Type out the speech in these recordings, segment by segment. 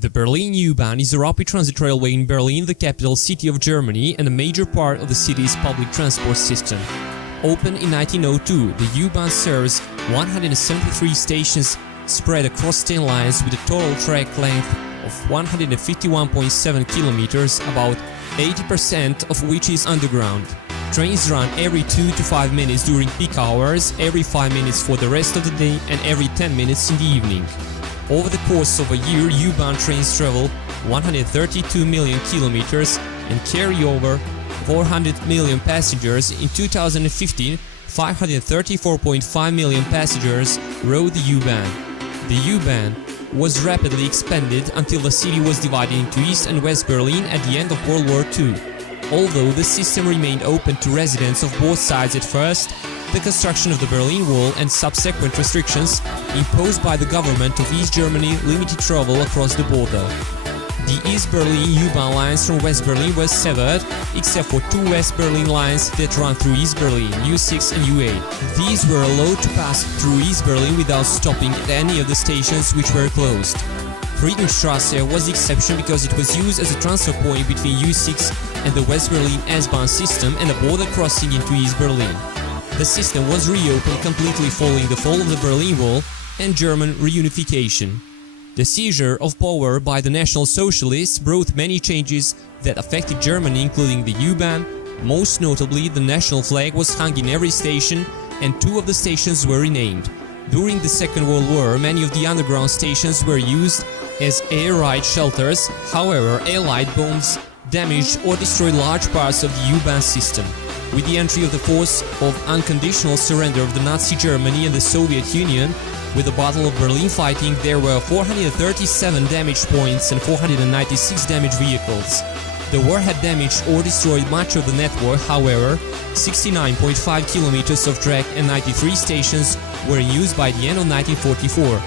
The Berlin U-Bahn is a rapid transit railway in Berlin, the capital city of Germany, and a major part of the city's public transport system. Opened in 1902, the U-Bahn serves 173 stations spread across 10 lines with a total track length of 151.7 kilometers, about 80% of which is underground. Trains run every 2 to 5 minutes during peak hours, every 5 minutes for the rest of the day, and every 10 minutes in the evening. Over the course of a year, U-Bahn trains travel 132 million kilometers and carry over 400 million passengers. In 2015, 534.5 million passengers rode the U-Bahn. The U-Bahn was rapidly expanded until the city was divided into East and West Berlin at the end of World War II. Although the system remained open to residents of both sides at first, the construction of the Berlin Wall and subsequent restrictions imposed by the government of East Germany limited travel across the border. The East Berlin U-Bahn lines from West Berlin were severed, except for 2 West Berlin lines that run through East Berlin, U6 and U8. These were allowed to pass through East Berlin without stopping at any of the stations which were closed. Friedrichstrasse was the exception because it was used as a transfer point between U6 and the West Berlin S-Bahn system and a border crossing into East Berlin. The system was reopened completely following the fall of the Berlin Wall and German reunification. The seizure of power by the National Socialists brought many changes that affected Germany, including the U-Bahn. Most notably, the national flag was hung in every station and 2 of the stations were renamed. During the Second World War, many of the underground stations were used as air raid shelters. However, Allied bombs damaged or destroyed large parts of the U-Bahn system. With the entry of the force of unconditional surrender of the Nazi Germany and the Soviet Union, with the Battle of Berlin fighting, there were 437 damaged points and 496 damaged vehicles. The war had damaged or destroyed much of the network. However, 69.5 kilometers of track and 93 stations were in use by the end of 1944,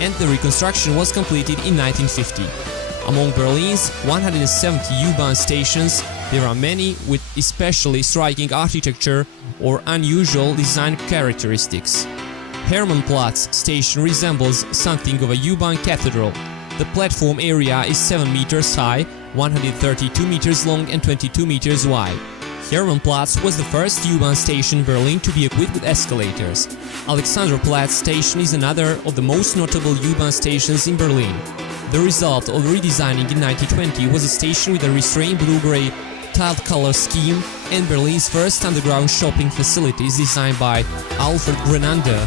and the reconstruction was completed in 1950. Among Berlin's 170 U-Bahn stations, there are many with especially striking architecture or unusual design characteristics. Hermannplatz station resembles something of a U-Bahn cathedral. The platform area is 7 meters high, 132 meters long and 22 meters wide. Hermannplatz was the first U-Bahn station in Berlin to be equipped with escalators. Alexanderplatz station is another of the most notable U-Bahn stations in Berlin. The result of redesigning in 1920 was a station with a restrained blue-grey tiled color scheme and Berlin's first underground shopping facilities designed by Alfred Grenander.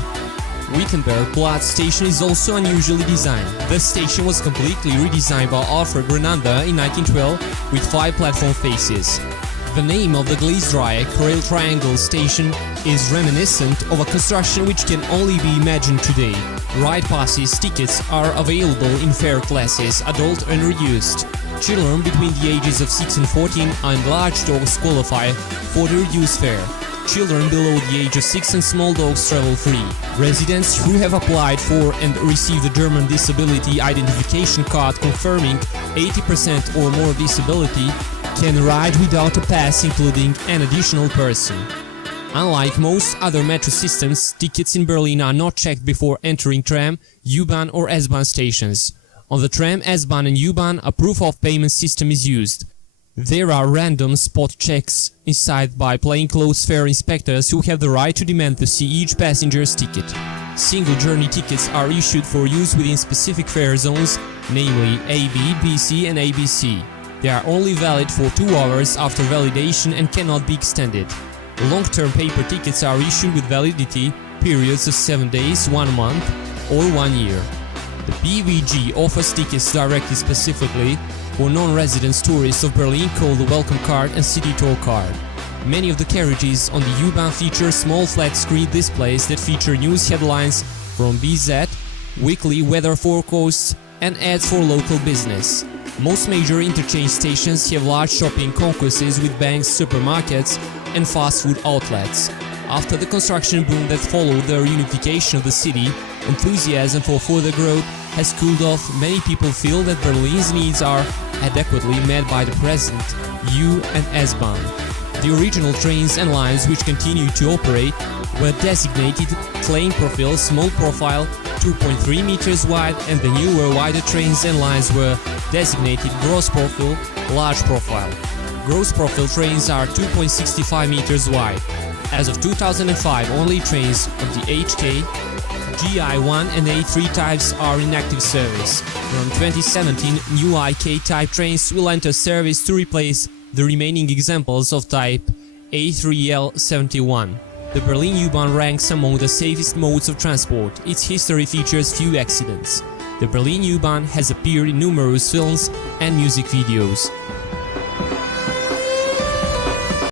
Wittenbergplatz station is also unusually designed. The station was completely redesigned by Alfred Grenander in 1912 with 5 platform faces. The name of the Gleisdreieck rail triangle station is reminiscent of a construction which can only be imagined today. Ride passes tickets are available in fare classes, adult and reduced. Children between the ages of 6 and 14 and large dogs qualify for the reduced fare. Children below the age of 6 and small dogs travel free. Residents who have applied for and received a German disability identification card confirming 80% or more disability can ride without a pass, including an additional person. Unlike most other metro systems, tickets in Berlin are not checked before entering tram, U-Bahn or S-Bahn stations. On the tram, S-Bahn and U-Bahn, a proof of payment system is used. There are random spot checks inside by plainclothes fare inspectors who have the right to demand to see each passenger's ticket. Single journey tickets are issued for use within specific fare zones, namely AB, BC and ABC. They are only valid for 2 hours after validation and cannot be extended. Long-term paper tickets are issued with validity periods of 7 days, 1 month or 1 year. The BVG offers tickets directed specifically for non-resident tourists of Berlin called the Welcome Card and City Tour Card. Many of the carriages on the U-Bahn feature small flat-screen displays that feature news headlines from BZ, weekly weather forecasts and ads for local business. Most major interchange stations have large shopping concourses with banks, supermarkets and fast food outlets. After the construction boom that followed the reunification of the city, enthusiasm for further growth has cooled off. Many people feel that Berlin's needs are adequately met by the present U and S-Bahn. The original trains and lines which continue to operate were designated plain profile, small profile, 2.3 meters wide, and the newer, wider trains and lines were designated gross profile, large profile. Gross profile trains are 2.65 meters wide. As of 2005, only trains of the HK, GI1 and A3 types are in active service. From 2017, new IK type trains will enter service to replace the remaining examples of type A3L71. The Berlin U-Bahn ranks among the safest modes of transport. Its history features few accidents. The Berlin U-Bahn has appeared in numerous films and music videos.